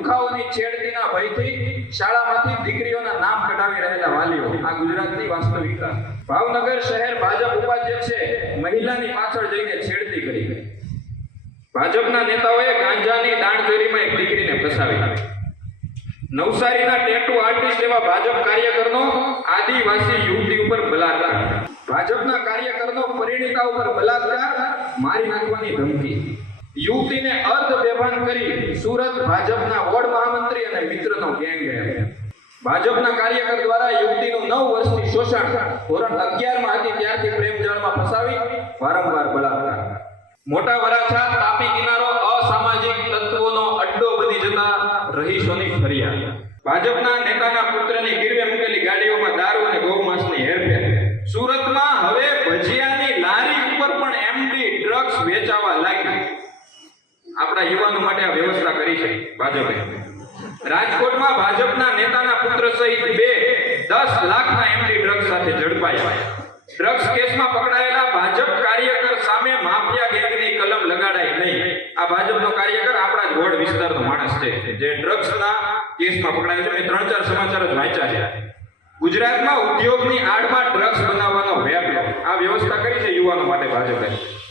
લુખાઓની છેડતીના ભયથી શાળામાંથી દીકરીઓના નામ કઢાવી રહેલા વાલીઓ આ ગુજરાતની વાસ્તવિકતા. ભાવનગર શહેર ભાજપ ઉપાધ્યક્ષે મહિલાની પાછળ જઈને છેડતી કરી. ભાજપના નેતાઓએ ગાંજાની દાણચોરીમાં એક દીકરીને ફસાવી. નવસારીના ટેટુ આર્ટિસ્ટ એવા ભાજપ કાર્યકરનો આદિવાસી યુવતી ઉપર બલાત્કાર. ભાજપના કાર્યકરનો પરિણીતા ઉપર બલાત્કાર, મારી નાખવાની ધમકી. યુવતીને અર્ધ બેભાન કરી સુરત ભાજપના વોર્ડ મહામંત્રી અને મિત્રનો ગેંગ ગયો. ભાજપના કાર્યકર દ્વારા યુવતીનું 9 વર્ષથી શોષણ, ધોરણ 11 માં હતી ત્યારથી પ્રેમજાળમાં ફસાવી વારંવાર બલાત્કાર. મોટા વરાછા તાપી કિનારો અસામાજિક તત્વોનો અડ્ડો બની જતા રહીશોની ફરિયાદ. ભાજપના નેતાના પુત્રની ગીરવે મૂકેલી ગાડીઓમાં દારૂ અને ગૌમાંસની હેરફેર. સુરતમાં હવે ભજીયાની લારી ઉપર પણ એમડી ડ્રગ્સ વેચાવા લાગી. આપણા યુવાનો માટે આ વ્યવસ્થા કરી છે ભાજપે. રાજકોટમાં ભાજપના નેતાના પુત્ર સહિત 10 લાખના એમડી ડ્રગ્સ સાથે ઝડપાયા. ડ્રગ્સ કેસમાં પકડાયેલા ભાજપ કાર્યકર સામે માફિયા ગેંગની કલમ લગાડાય નહીં. આ ભાજપનો કાર્યકર આપણા જ વોર્ડ વિસ્તારનો માણસ છે જે ડ્રગ્સના કેસમાં પકડાયો છે. મેં 3-4 સમાચાર જ વાંચ્યા છે. ગુજરાતમાં ઉદ્યોગની આડમાં ડ્રગ્સ બનાવવાનો વેપાર, આ વ્યવસ્થા કરી છે યુવાનો માટે ભાજપે.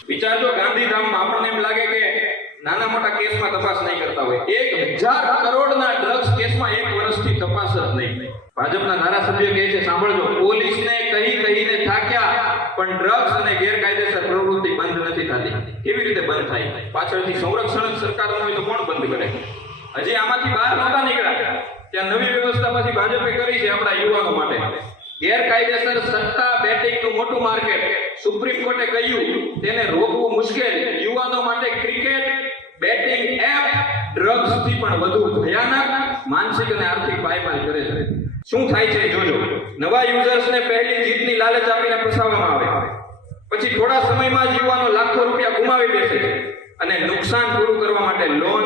વિચારજો, ગાંધીધામમાં આપણને એમ લાગે કે નાના મોટા કેસમાં તપાસ નહીં કરતા હોય. 1000 કરોડના ડ્રગ્સ કેસમાં 1 વર્ષથી તપાસ જ નહીં. ભાજપના ધારાસભ્ય કહે છે, સાંભળજો, પોલીસને કહીને થાક્યા પણ ડ્રગ્સ અને ગેરકાયદેસર પ્રવૃત્તિ બંધ નથી થતી. કેવી રીતે બંધ થાય? પાછળથી સંરક્ષણ સરકારનું હોય તો કોણ બંધ કરે? હજી આમાંથી બહાર નહોતા નીકળ્યા ત્યાં નવી વ્યવસ્થા પછી ભાજપે કરી છે આપણા યુવાનો માટે. ગેરકાયદેસર સટ્ટા બેટિંગનું મોટું માર્કેટ, સુપ્રીમ કોર્ટે કહ્યું તેને રોકવું મુશ્કેલ. યુવાનો માટે ક્રિકેટ બેટિંગ એપ ડ્રગ્સ થી પણ વધુ ભયાનક માનસિક અને આર્થિક પાયમાલ કરે છે. શું થાય છે જોજો. નવા યુઝર્સને પહેલી જીતની લાલચ આપીને ફસાવવામાં આવે, પછી થોડા સમયમાં જ યુવાનો લાખો રૂપિયા ગુમાવી બેસે છે અને નુકસાન પૂરું કરવા માટે લોન,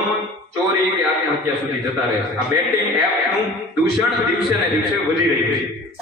ચોરી કે આત્મહત્યા સુધી જતા રહે છે. આ બેટિંગ એપનું દૂષણ દિવસે ને દિવસે વધી રહ્યું છે.